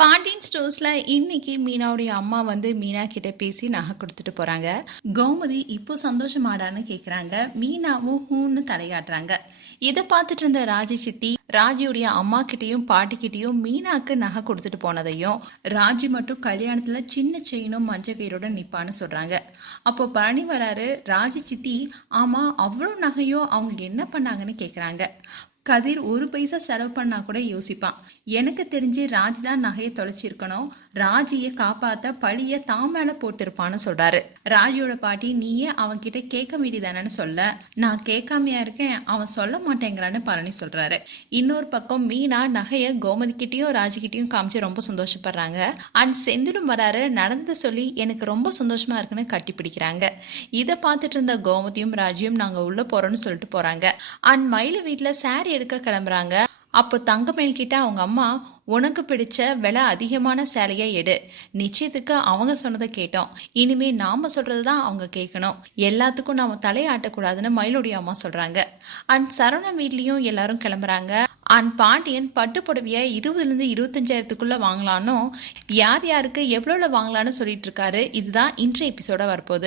பாண்டியன் ஸ்டோர்ஸில் இன்னைக்கு மீனாவுடைய அம்மா வந்து மீனா கிட்ட பேசி நகை கொடுத்துட்டு போகிறாங்க கோமதி இப்போ சந்தோஷமாடான்னு கேட்குறாங்க மீனாவும் ஹூன்னு தலையாட்டுறாங்க. இதை பார்த்துட்டு இருந்த ராஜி சித்தி ராஜியுடைய அம்மா கிட்டேயும் பாட்டிக்கிட்டேயும் மீனாக்கு நகை கொடுத்துட்டு போனதையும் ராஜி மட்டும் கல்யாணத்தில் சின்ன செயினும் மஞ்சள் கயிறோட நிப்பான்னு சொல்கிறாங்க அப்போ பழனி வராரு ராஜி சித்தி ஆமாம் அவ்வளோ நகையும் அவங்க என்ன பண்ணாங்கன்னு கேட்குறாங்க கதிர் ஒரு பைசா செலவு பண்ணா கூட யோசிப்பான். எனக்கு தெரிஞ்சு ராஜ் தான் நகையை தொலைச்சிருக்கணும். ராஜியை காப்பாத்த பழிய தான் மேல போட்டிருப்பான்னு சொல்றாரு. ராஜியோட பாட்டி நீயே அவன் கிட்ட கேட்க வேண்டியதானன்னு சொல்ல. நான் கேட்காமையா இருக்கேன். அவன் சொல்ல மாட்டேங்கிறான்னு பழனி சொல்றாரு. இன்னொரு பக்கம் மீனா நகைய கோமதி கிட்டயும் ராஜிகிட்டையும் காமிச்சு ரொம்ப சந்தோஷப்படுறாங்க. அண்ட் செந்திலும் வராரு நடந்த சொல்லி எனக்கு ரொம்ப சந்தோஷமா இருக்குன்னு கட்டி பிடிக்கிறாங்க. இதை பார்த்துட்டு இருந்த கோமதியும் ராஜியும் நாங்க உள்ள போறோம்னு சொல்லிட்டு போறாங்க. அண்ட் மயில வீட்டுல சாரி எடுக்க கிளம்புறாங்க. அப்போ தங்கமேல் கிட்ட அவங்க அம்மா உனக்கு பிடிச்ச விலை அதிகமான சேலையை எடு. நிச்சயத்துக்கு அவங்க சொன்னதை கேட்டோம். இனிமே நாம சொல்றது தான் அவங்க கேட்கணும். எல்லாத்துக்கும் நாம தலையாட்டக்கூடாதுன்னு மயிலுடைய அம்மா சொல்றாங்க. அண்ட் சரவணன் வீட்லயும் எல்லாரும் கிளம்புறாங்க. அண்ட் பாண்டியன் பட்டு புடவைய இருபதுலேருந்து இருபத்தஞ்சாயிரத்துக்குள்ள வாங்கலான்னு யார் யாருக்கு எவ்வளோவில் வாங்கலான்னு சொல்லிட்டு இருக்காரு. இதுதான் இன்றைய எபிசோட வரப்போகுது.